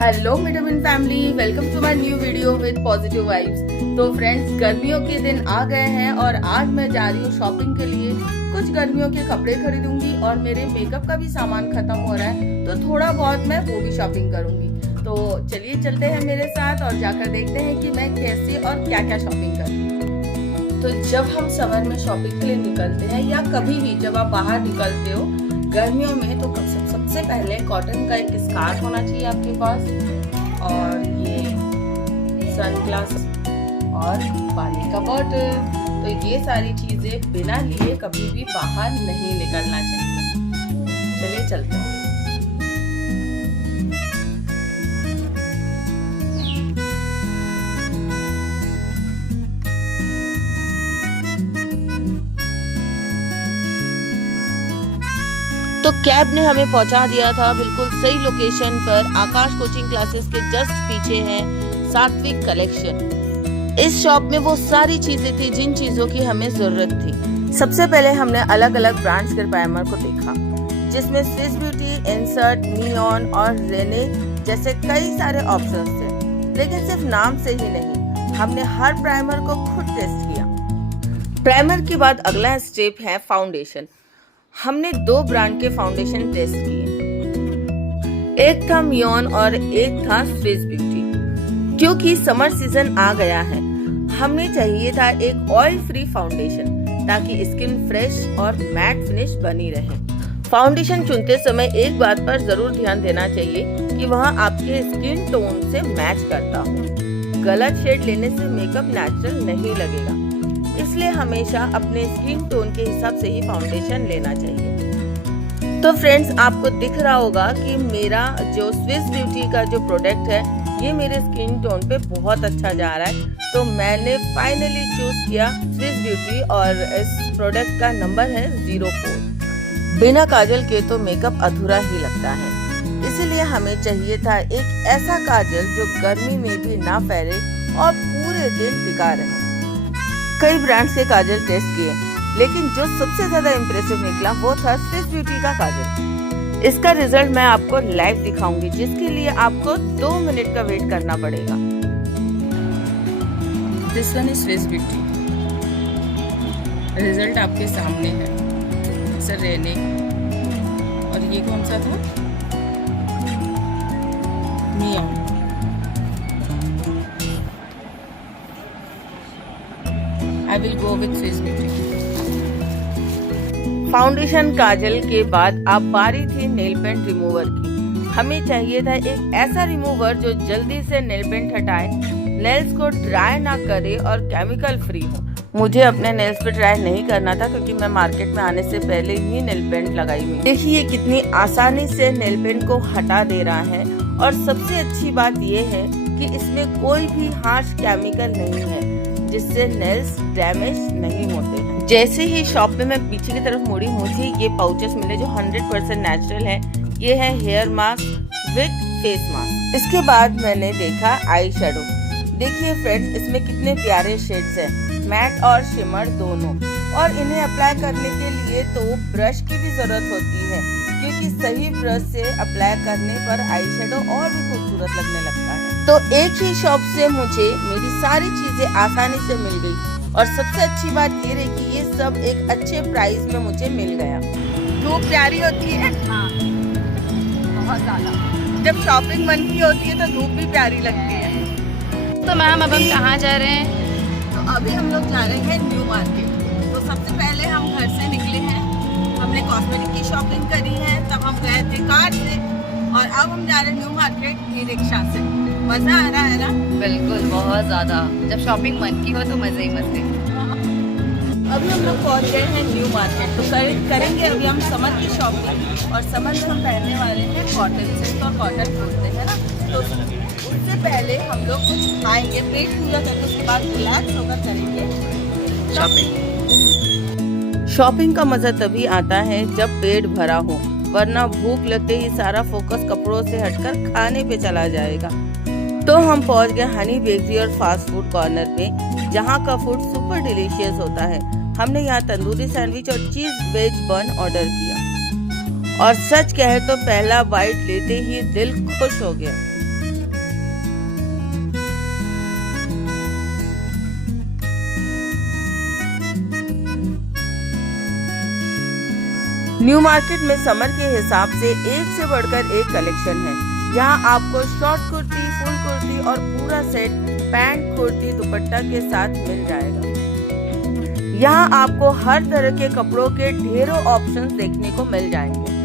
Hello vitamin family, welcome to my new video with positive vibes. तो friends, गर्मियों के दिन आ गए हैं और आज मैं जा रही हूँ शॉपिंग के लिए। कुछ गर्मियों के कपड़े खरीदूंगी और मेरे मेकअप का भी सामान खत्म हो रहा है, तो थोड़ा बहुत मैं वो भी शॉपिंग करूंगी। तो चलिए चलते हैं मेरे साथ और जाकर देखते हैं कि मैं कैसे और क्या क्या शॉपिंग करूँ। तो जब हम समर में शॉपिंग के लिए निकलते हैं या कभी भी जब आप बाहर निकलते हो गर्मियों में, तो सबसे पहले कॉटन का एक स्कार्फ होना चाहिए आपके पास, और ये सनग्लास और पानी का बॉटल। तो ये सारी चीजें बिना लिए कभी भी बाहर नहीं निकलना चाहिए। चलिए चलते हैं। तो कैब ने हमें पहुंचा दिया था बिल्कुल सही लोकेशन पर। आकाश कोचिंग क्लासेस के जस्ट पीछे है सात्विक कलेक्शन। इस शॉप में वो सारी चीजें थी जिन चीजों की हमें जरूरत थी। सबसे पहले हमने अलग अलग ब्रांड्स के प्राइमर को देखा, जिसमें स्विस ब्यूटी, इंसर्ट, नियॉन और रेने जैसे कई सारे ऑप्शंस थे। लेकिन सिर्फ नाम से ही नहीं, हमने हर प्राइमर को खुद टेस्ट किया। प्राइमर के बाद अगला स्टेप है फाउंडेशन। हमने 2 ब्रांड के फाउंडेशन टेस्ट किए, एक था मियॉन और एक था स्विस ब्यूटी। क्योंकि समर सीजन आ गया है, हमें चाहिए था एक ऑयल फ्री फाउंडेशन ताकि स्किन फ्रेश और मैट फिनिश बनी रहे। फाउंडेशन चुनते समय एक बात पर जरूर ध्यान देना चाहिए कि वह आपके स्किन टोन से मैच करता हो। गलत शेड लेने से मेकअप नेचुरल नहीं लगेगा, इसलिए हमेशा अपने स्किन टोन के हिसाब से ही फाउंडेशन लेना चाहिए। तो फ्रेंड्स, आपको दिख रहा होगा कि मेरा जो स्विस ब्यूटी का जो प्रोडक्ट है ये मेरे स्किन टोन पे बहुत अच्छा जा रहा है। तो मैंने फाइनली चूज किया स्विस ब्यूटी और इस प्रोडक्ट का नंबर है 04। बिना काजल के तो मेकअप अधूरा ही लगता है, इसीलिए हमें चाहिए था एक ऐसा काजल जो गर्मी में भी ना फैले और पूरे दिन टिका रहे। कई ब्रांड्स के काजल टेस्ट किए, लेकिन जो सबसे ज्यादा इम्प्रेसिव निकला वो था स्विस ब्यूटी का काजल। इसका रिजल्ट मैं आपको लाइव दिखाऊंगी, जिसके लिए आपको 2 मिनट का वेट करना पड़ेगा। This one is Swiss beauty. Result आपके सामने है। सर रेने, और ये कौन सा था? Neon. I will go with Swiss Beauty. Foundation kajal के बाद अब बारी थी नेल पेंट रिमूवर की। हमें चाहिए था एक ऐसा रिमूवर जो जल्दी से नेल पेंट हटाए, नेल्स को ड्राई ना करे और केमिकल फ्री हो। मुझे अपने नेल्स पे ट्राई नहीं करना था क्योंकि मैं मार्केट में आने से पहले ही नेल पेंट लगाई हुई। देखिए कितनी आसानी से नेल पेंट को हटा दे रहा है, और सबसे अच्छी बात ये है कि इसमें कोई भी हार्श केमिकल नहीं है, जिससे नेल्स डैमेज नहीं होते हैं। जैसे ही शॉप में मैं पीछे की तरफ मुड़ी, मुझे ये पाउचेस मिले जो 100% नेचुरल है। ये है hair mask with face mask. इसके बाद मैंने देखा आई शेडो। देखिए फ्रेंड्स, इसमें कितने प्यारे शेड्स हैं, मैट और शिमर दोनों। और इन्हें अप्लाई करने के लिए तो ब्रश की भी जरूरत होती है, क्योंकि सही ब्रश से अप्लाई करने पर आई शेडो और भी खूबसूरत लगने लगता है। तो एक ही शॉप से मुझे मेरी सारी चीजें आसानी से मिल गई, और सबसे अच्छी बात ये रही कि ये सब एक अच्छे प्राइस में मुझे मिल गया। धूप प्यारी होती है, हाँ बहुत ज्यादा। जब शॉपिंग मन की होती है तो धूप भी प्यारी लगती है। तो मैम अब हम कहाँ जा रहे हैं? तो अभी हम लोग जा रहे हैं न्यू मार्केट। तो सबसे पहले हम घर से निकले हैं, हमने कॉस्मेटिक की शॉपिंग करी है, तब हम गए थे कार से, और अब हम जा रहे हैं न्यू मार्केट ई रिक्शा से। मजा आ रहा है ना? बिल्कुल, बहुत ज्यादा। जब शॉपिंग मन की हो तो मजे ही मजे। अभी हम लोग पहुंच गए हैं न्यू मार्केट। तो करेंगे अभी हम समर की शॉपिंग, और समर में हम पहनने वाले हैं कॉटन सेट और कॉटन बोलते हैं ना। तो उससे पहले हम लोग कुछ खाएंगे, पेट पूजा करके उसके बाद रिलैक्स होकर करेंगे शॉपिंग। शॉपिंग का मजा तभी आता है जब पेट भरा हो, वरना भूख लगते ही सारा फोकस कपड़ों से हटकर खाने पे चला जाएगा। तो हम पहुंच गए हनी बेकरी और फास्ट फूड कॉर्नर पे, जहां का फूड सुपर डिलीशियस होता है। हमने यहाँ तंदूरी सैंडविच और चीज वेज बन ऑर्डर किया, और सच कहे तो पहला बाइट लेते ही दिल खुश हो गया। न्यू मार्केट में समर के हिसाब से एक से बढ़कर एक कलेक्शन है। यहाँ आपको शॉर्ट कुर्ती, फुल कुर्ती और पूरा सेट पैंट, कुर्ती, दुपट्टा के साथ मिल जाएगा। यहाँ आपको हर तरह के कपड़ों के ढेरों ऑप्शंस देखने को मिल जाएंगे।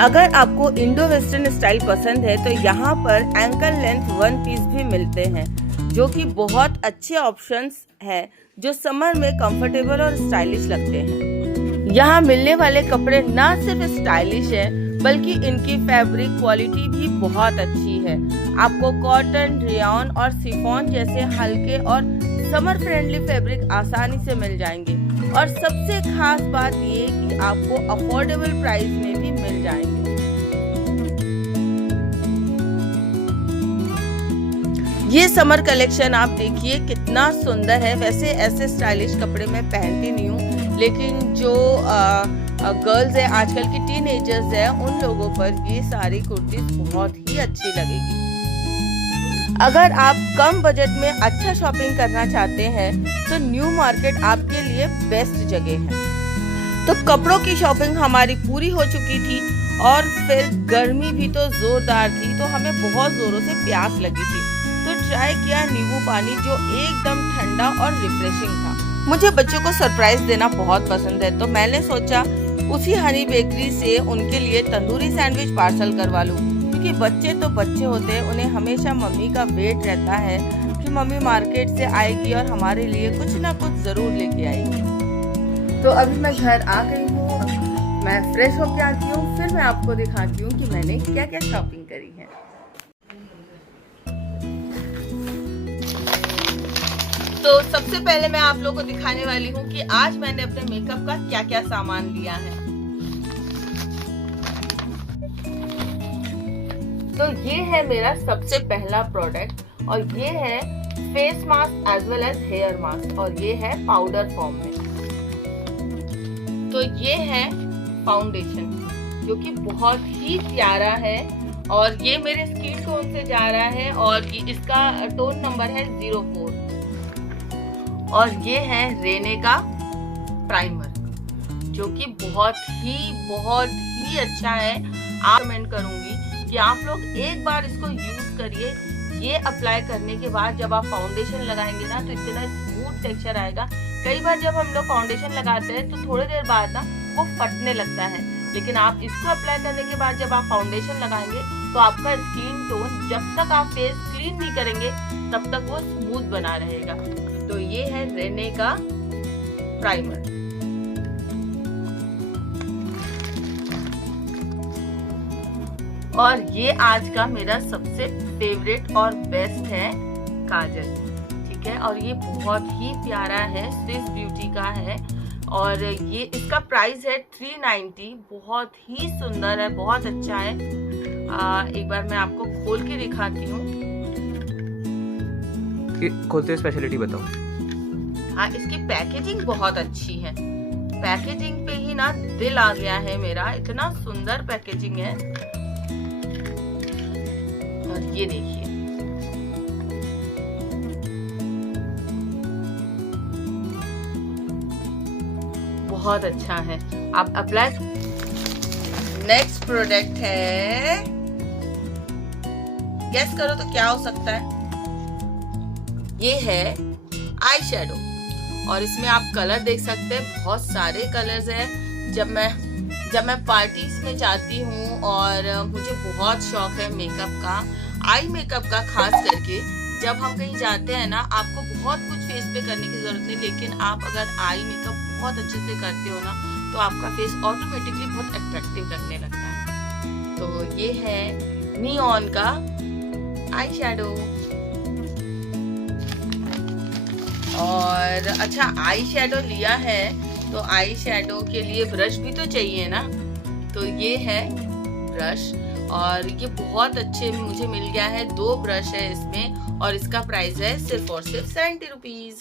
अगर आपको इंडो वेस्टर्न स्टाइल पसंद है तो यहाँ पर एंकल लेंथ वन पीस भी मिलते हैं, जो कि बहुत अच्छे ऑप्शंस हैं जो समर में कंफर्टेबल और स्टाइलिश लगते हैं। यहाँ मिलने वाले कपड़े ना सिर्फ स्टाइलिश है बल्कि इनकी फैब्रिक क्वालिटी भी बहुत अच्छी है। आपको कॉटन, रेयॉन और शिफॉन जैसे हल्के और समर फ्रेंडली फैब्रिक आसानी से मिल जाएंगे और सबसे खास बात ये कि आपको अफोर्डेबल प्राइस में भी मिल जाएंगे। ये समर कलेक्शन आप देखिए कितना सुंदर है। वैसे ऐसे स्टाइलिश कपड़े मैं पहनती नहीं हूँ, लेकिन जो गर्ल्स है, आजकल की टीनेजर्स है, उन लोगों पर ये सारी कुर्तीज बहुत ही अच्छी लगेगी। अगर आप कम बजट में अच्छा शॉपिंग करना चाहते हैं तो न्यू मार्केट आपके लिए बेस्ट जगह है। तो कपड़ों की शॉपिंग हमारी पूरी हो चुकी थी और फिर गर्मी भी तो जोरदार थी, तो हमें बहुत जोरों से प्यास लगी थी, तो ट्राई किया नींबू पानी, जो एकदम ठंडा और रिफ्रेशिंग था। मुझे बच्चों को सरप्राइज देना बहुत पसंद है, तो मैंने सोचा उसी हनी बेकरी से उनके लिए तंदूरी सैंडविच पार्सल करवा लूं, क्योंकि बच्चे तो बच्चे होते हैं, उन्हें हमेशा मम्मी का वेट रहता है कि मम्मी मार्केट से आएगी और हमारे लिए कुछ ना कुछ ज़रूर लेके आएगी। तो अभी मैं घर आ गई हूँ, मैं फ्रेश होके आती हूँ, फिर मैं आपको दिखाती हूँ कि मैंने क्या क्या शॉपिंग करी है। तो सबसे पहले मैं आप लोगों को दिखाने वाली हूँ कि आज मैंने अपने मेकअप का क्या क्या सामान लिया है। तो ये है मेरा सबसे पहला प्रोडक्ट और ये है face mask as well as hair mask और ये है पाउडर फॉर्म में। तो ये है फाउंडेशन जो कि बहुत ही प्यारा है और ये मेरे स्किन टोन से जा रहा है और इसका टोन नंबर है 04 और ये है रेने का प्राइमर जो कि बहुत ही अच्छा है। आप कमेंट करूंगी कि आप लोग एक बार इसको यूज करिए। ये अप्लाई करने के बाद जब आप फाउंडेशन लगाएंगे ना तो इतना स्मूथ टेक्सचर आएगा। कई बार जब हम लोग फाउंडेशन लगाते हैं तो थोड़ी देर बाद ना वो फटने लगता है, लेकिन आप इसको अप्लाई करने के बाद जब आप फाउंडेशन लगाएंगे तो आपका स्किन टोन जब तक आप फेस क्लीन नहीं करेंगे तब तक वो स्मूथ बना रहेगा। तो ये है रेने का प्राइमर। और ये आज का मेरा सबसे फेवरेट और बेस्ट है काजल, ठीक है। और ये बहुत ही प्यारा है, स्विस ब्यूटी का है और ये इसका प्राइस है 390। बहुत ही सुंदर है, बहुत अच्छा है। एक बार मैं आपको खोल के दिखाती हूँ। खोलते स्पेशलिटी बताओ। हाँ, इसकी पैकेजिंग बहुत अच्छी है। पैकेजिंग पे ही ना दिल आ गया है मेरा, इतना सुंदर पैकेजिंग है। और ये देखिए, बहुत अच्छा है। आप अप्लाई। नेक्स्ट प्रोडक्ट है, गेस करो तो क्या हो सकता है। ये है आई शैडो और इसमें आप कलर देख सकते हैं, बहुत सारे कलर्स हैं। जब मैं पार्टीज में जाती हूँ और मुझे बहुत शौक है मेकअप का, आई मेकअप का खास करके। जब हम कहीं जाते हैं ना, आपको बहुत कुछ फेस पे करने की जरूरत नहीं, लेकिन आप अगर आई मेकअप बहुत अच्छे से करते हो ना तो आपका फेस ऑटोमेटिकली बहुत अट्रैक्टिव लगने लगता है। तो ये है नियॉन का आई शैडो। और अच्छा, आई शैडो लिया है तो आई शैडो के लिए ब्रश भी तो चाहिए ना। तो ये है ब्रश और ये बहुत अच्छे मुझे मिल गया है। 2 ब्रश है इसमें और इसका प्राइस है सिर्फ और सिर्फ 70 रुपीज।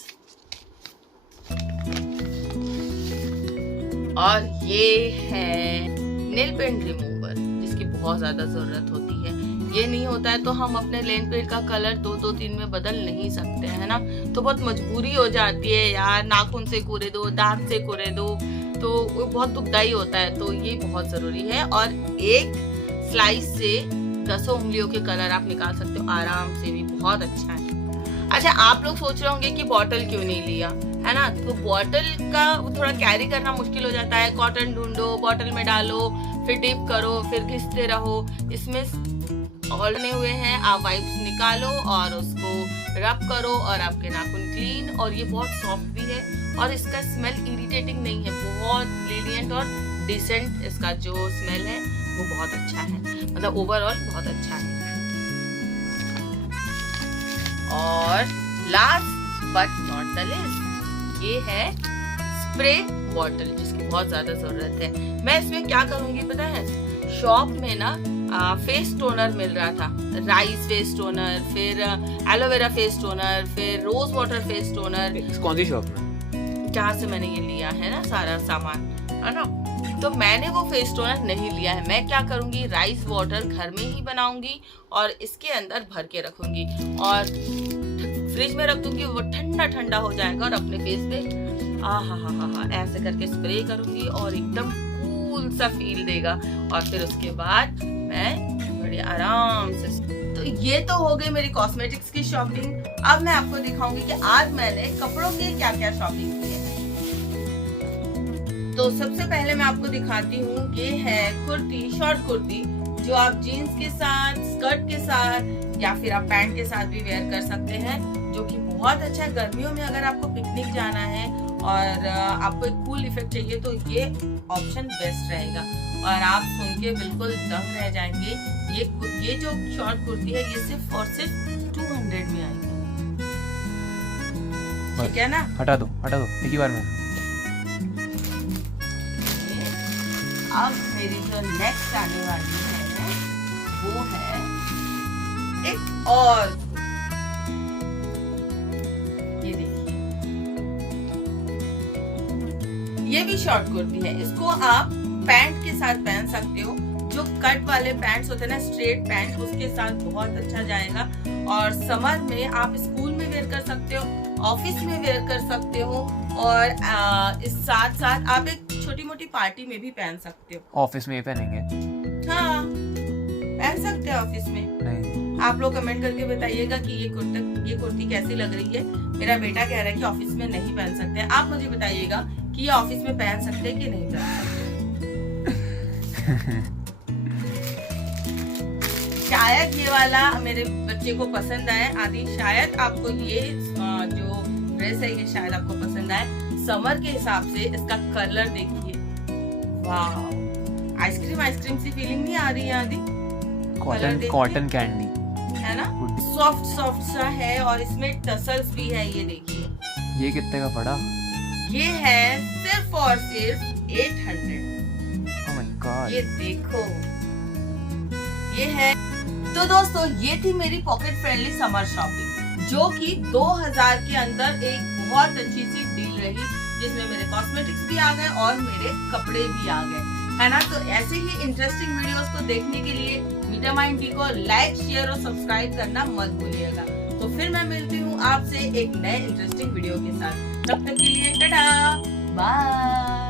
और ये है नेल पेंट रिमूवर जिसकी बहुत ज्यादा जरूरत होती है। ये नहीं होता है तो हम अपने नेल पेंट का कलर 2-2-3 में बदल नहीं सकते, है ना। तो बहुत मजबूरी हो जाती है यार, नाखून से कुरे दो, दांत से कुरे दो, तो वो बहुत दुखदाई होता है। तो ये बहुत ज़रूरी है। और एक स्लाइस से 10 उंगलियों के कलर आप निकाल सकते हो आराम से भी, बहुत अच्छा है। अच्छा, आप लोग सोच रहे होंगे कि बॉटल क्यों नहीं लिया, है ना। तो बॉटल का थोड़ा कैरी करना मुश्किल हो जाता है। कॉटन ढूंढो, बॉटल में डालो, फिर डिप करो, फिर घिसते रहो। इसमें बने हुए हैं, आप वाइप्स निकालो और उसको रब करो और आपके नाखून क्लीन। और ये बहुत सॉफ्ट भी है और इसका स्मेल इरिटेटिंग नहीं है, बहुत ब्रिलियंट और डिसेंट इसका जो स्मेल है वो बहुत अच्छा है, मतलब ओवरऑल बहुत अच्छा है। और last but not the least, ये है स्प्रे बॉटल जिसकी बहुत ज्यादा जरूरत है। मैं इसमें क्या करूंगी पता है, शॉप में ना फेस टोनर मिल रहा था, राइस फेस टोनर, फिर एलोवेरा फेस टोनर, फिर रोज वाटर फेस टोनर। कौन सी शॉप में? जहाँ से मैंने ये लिया है ना सारा सामान, है ना। तो मैंने वो फेस टोनर नहीं लिया है। मैं क्या करूंगी, राइस वाटर घर में ही बनाऊंगी और इसके अंदर भर के रखूंगी और फ्रिज में रख दूंगी। वो ठंडा ठंडा हो जाएगा और अपने फेस पे हा ऐसे करके स्प्रे करूंगी और एकदम कूल सा फील देगा। और फिर उसके बाद मैं बड़ी आराम से। तो ये तो हो गई मेरी कॉस्मेटिक्स की शॉपिंग। अब मैं आपको दिखाऊंगी कि आज मैंने कपड़ों की क्या क्या शॉपिंग की है। तो सबसे पहले मैं आपको दिखाती हूँ, ये है कुर्ती, शॉर्ट कुर्ती, जो आप जीन्स के साथ, स्कर्ट के साथ या फिर आप पैंट के साथ भी वेयर कर सकते हैं, जो कि बहुत अच्छा है। गर्मियों में अगर आपको पिकनिक जाना है और आपको एक कूल इफेक्ट चाहिए तो ये ऑप्शन बेस्ट रहेगा और आप सुन के बिल्कुल दंग रह जाएंगे। ये जो शॉर्ट कुर्ती है ये सिर्फ और सिर्फ 200 में आएगी, ठीक है ना। हटा दो एक ही बार में। अब मेरी जो नेक्स्ट आने वाली है वो है एक और, ये देखिए, ये भी शॉर्ट कुर्ती है। इसको आप पैंट के साथ पहन सकते हो, जो कट वाले पैंट्स होते हैं ना, स्ट्रेट पैंट, उसके साथ बहुत अच्छा जाएगा। और समर में आप स्कूल में वेयर कर सकते हो, ऑफिस में वेयर कर सकते हो और इस साथ साथ आप एक छोटी मोटी पार्टी में भी पहन सकते हो। ऑफिस में पहनेंगे? हाँ, पहन सकते हैं ऑफिस में। नहीं। आप लोग कमेंट करके बताइएगा कि ये कुर्ती कैसी लग रही है। मेरा बेटा कह रहा है कि ऑफिस में नहीं पहन सकते। आप मुझे बताइएगा कि ये ऑफिस में पहन सकते हैं कि नहीं पहन सकते। शायद ये वाला मेरे बच्चे को पसंद आए। आदि शायद आपको ये जो ड्रेस है ये शायद आपको पसंद आए। समर के हिसाब से इसका कलर देखिए, वाह, आइसक्रीम सी फीलिंग नहीं आ रही है आदि? कॉटन कैंडी है ना, सॉफ्ट सा है और इसमें टसल्स भी है। ये देखिए, ये कितने का पड़ा? ये है सिर्फ और सिर्फ 800। ओह माय गॉड, ये देखो, ये है। तो दोस्तों, ये थी मेरी पॉकेट फ्रेंडली समर शॉपिंग, जो कि 2000 के अंदर एक बहुत अच्छी सी डील रही, जिसमें मेरे कॉस्मेटिक्स भी आ गए और मेरे कपड़े भी आ गए, है ना। तो ऐसे ही इंटरेस्टिंग वीडियोस को देखने के लिए मीडिया माइंड टी को लाइक, शेयर और सब्सक्राइब करना मत भूलिएगा। तो फिर मैं मिलती हूँ आपसे एक नए इंटरेस्टिंग वीडियो के साथ। तब तक के लिए टाटा, बाय।